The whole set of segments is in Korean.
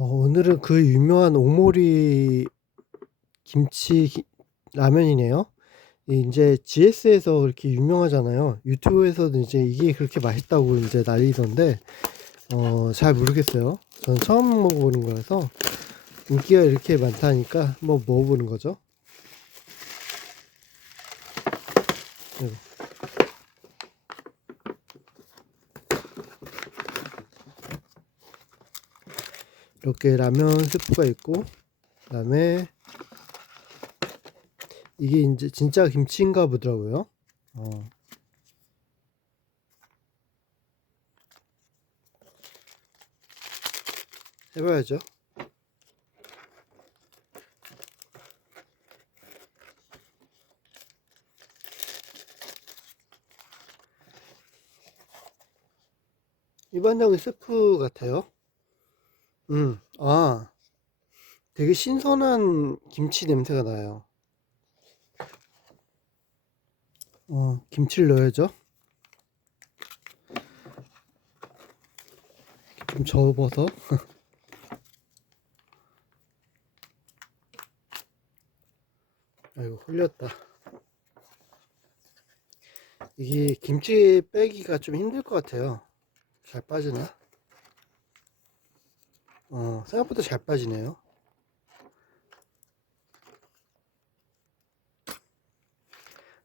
어, 오늘은 그 유명한 오모리 김치 기- 라면이네요. 이 이제 GS에서 그렇게 유명하잖아요. 유튜브에서도 이제 이게 그렇게 맛있다고 이제 난리던데, 어, 잘 모르겠어요. 저는 처음 먹어보는 거라서 인기가 이렇게 많다니까 한번 먹어보는 거죠. 아이고. 이렇게 라면 스프가 있고, 그다음에 이게 이제 진짜 김치인가 보더라고요. 어. 해봐야죠. 일반적인 스프 같아요. 음, 아, 되게 신선한 김치 냄새가 나요. 어, 김치를 넣어야죠. 좀 저어서. 아이고, 흘렸다. 이게 김치 빼기가 좀 힘들 것 같아요. 잘 빠지나? 어, 생각보다 잘 빠지네요.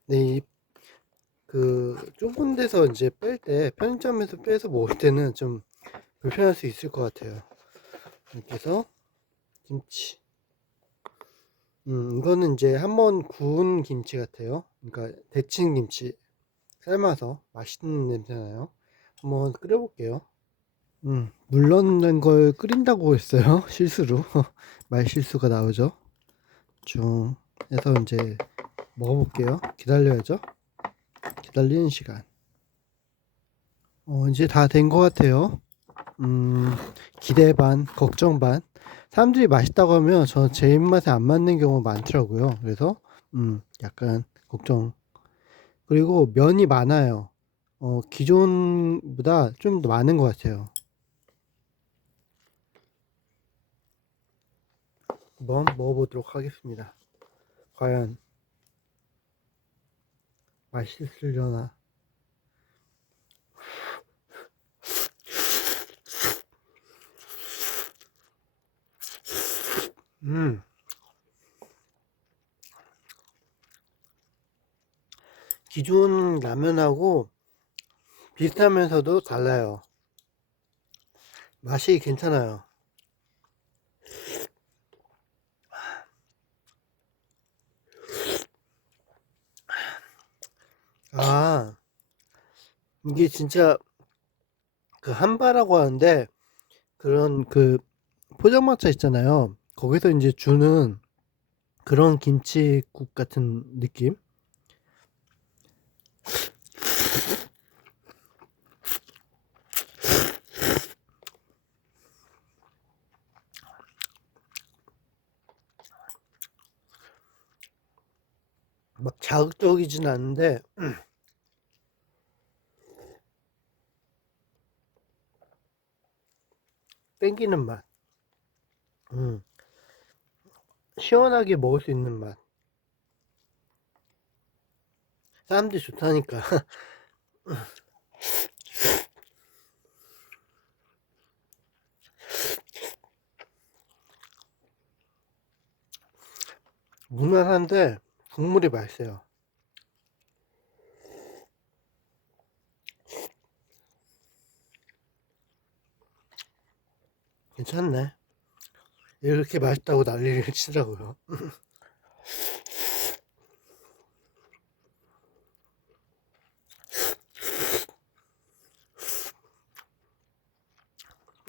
네, 이, 그, 좁은 데서 이제 뺄 때, 편의점에서 빼서 먹을 때는 좀 불편할 수 있을 것 같아요. 이렇게 해서, 김치. 음, 이거는 이제 한 번 구운 김치 같아요. 그러니까 데친 김치. 삶아서 맛있는 냄새 나요. 한번 끓여볼게요. 음, 물 넣는 걸 끓인다고 했어요. 실수로. 말 실수가 나오죠. 쭉 해서 이제 먹어볼게요. 기다려야죠. 기다리는 시간. 어, 이제 다 된 것 같아요. 음, 기대 반, 걱정 반. 사람들이 맛있다고 하면 저 제 입맛에 안 맞는 경우 많더라고요. 그래서, 음, 약간 걱정. 그리고 면이 많아요. 어, 기존보다 좀 더 많은 것 같아요. 한번 먹어보도록 하겠습니다. 과연 맛있으려나? 음. 기존 라면하고 비슷하면서도 달라요. 맛이 괜찮아요. 아, 이게 진짜 그 한바라고 하는데 그런 그 포장마차 있잖아요. 거기서 이제 주는 그런 김치국 같은 느낌? 막 자극적이진 않은데 땡기는 맛. 음, 시원하게 먹을 수 있는 맛. 사람들이 좋다니까. 무난한데 국물이 맛있어요. 괜찮네. 이렇게 맛있다고 난리를 치더라고요.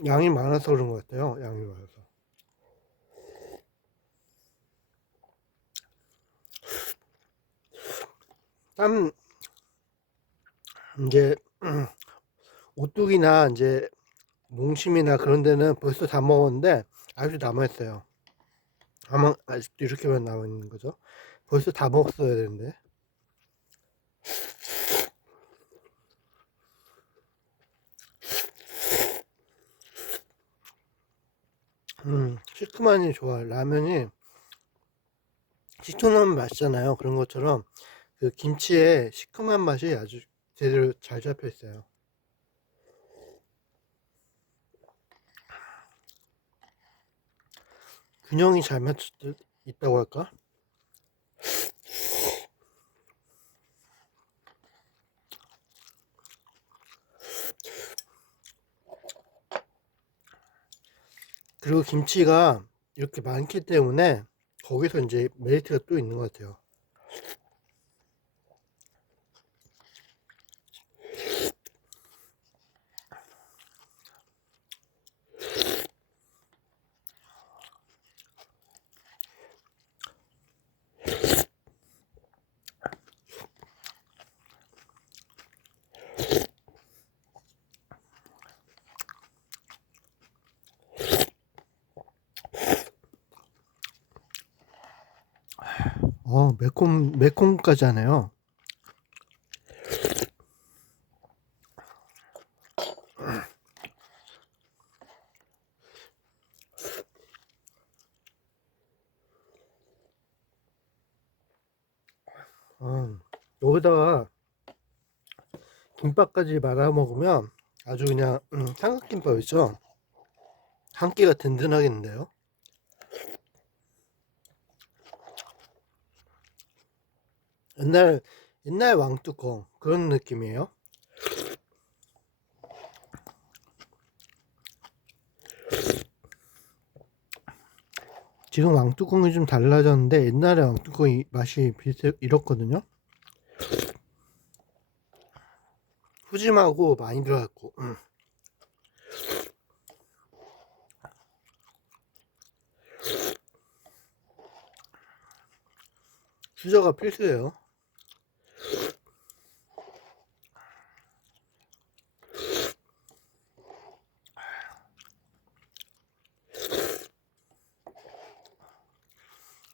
양이 많아서 그런 것 같아요. 양이 많아서. 땀 이제 오뚜기나 이제 몽심이나 그런 데는 벌써 다 먹었는데 아직도 남아 있어요. 아마 아직도 이렇게만 남아 있는 거죠. 벌써 다 먹었어야 되는데. 음, 시큼하니 좋아. 라면이 넣으면 맛있잖아요. 그런 것처럼 그 김치의 시큼한 맛이 아주 제대로 잘 잡혀 있어요. 균형이 잘 맞춰 있다고 할까? 그리고 김치가 이렇게 많기 때문에 거기서 이제 메리트가 또 있는 것 같아요. 어, 매콤, 매콤까지 하네요. 음, 여기다가 김밥까지 말아 먹으면 아주 그냥 음, 삼각김밥이죠. 한 끼가 든든하겠는데요. 옛날 옛날 왕뚜껑 그런 느낌이에요. 지금 왕뚜껑이 좀 달라졌는데 옛날에 왕뚜껑이 맛이 비슷 이렇거든요. 푸짐하고 많이 들어갔고 음. 수저가 필수예요.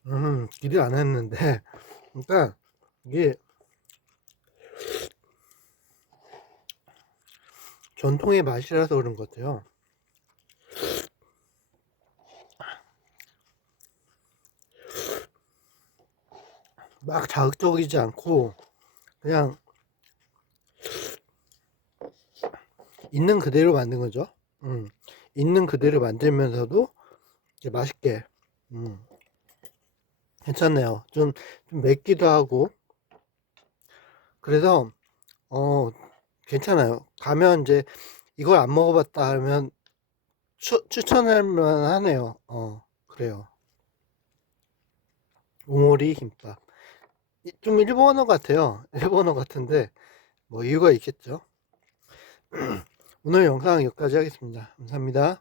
음, 기대 안 했는데, 그러니까 이게 전통의 맛이라서 그런 것 같아요. 막 자극적이지 않고 그냥 있는 그대로 만든 거죠. 음, 있는 그대로 만들면서도 맛있게 음, 괜찮네요. 좀, 좀 맵기도 하고 그래서 어 괜찮아요. 가면 이제 이걸 안 먹어봤다 하면 추, 추천할 만하네요. 어 그래요. 오모리 김밥. 이- 좀 일본어 같아요. 일본어 같은데 뭐 이유가 있겠죠. 오늘 영상 여기까지 하겠습니다. 감사합니다.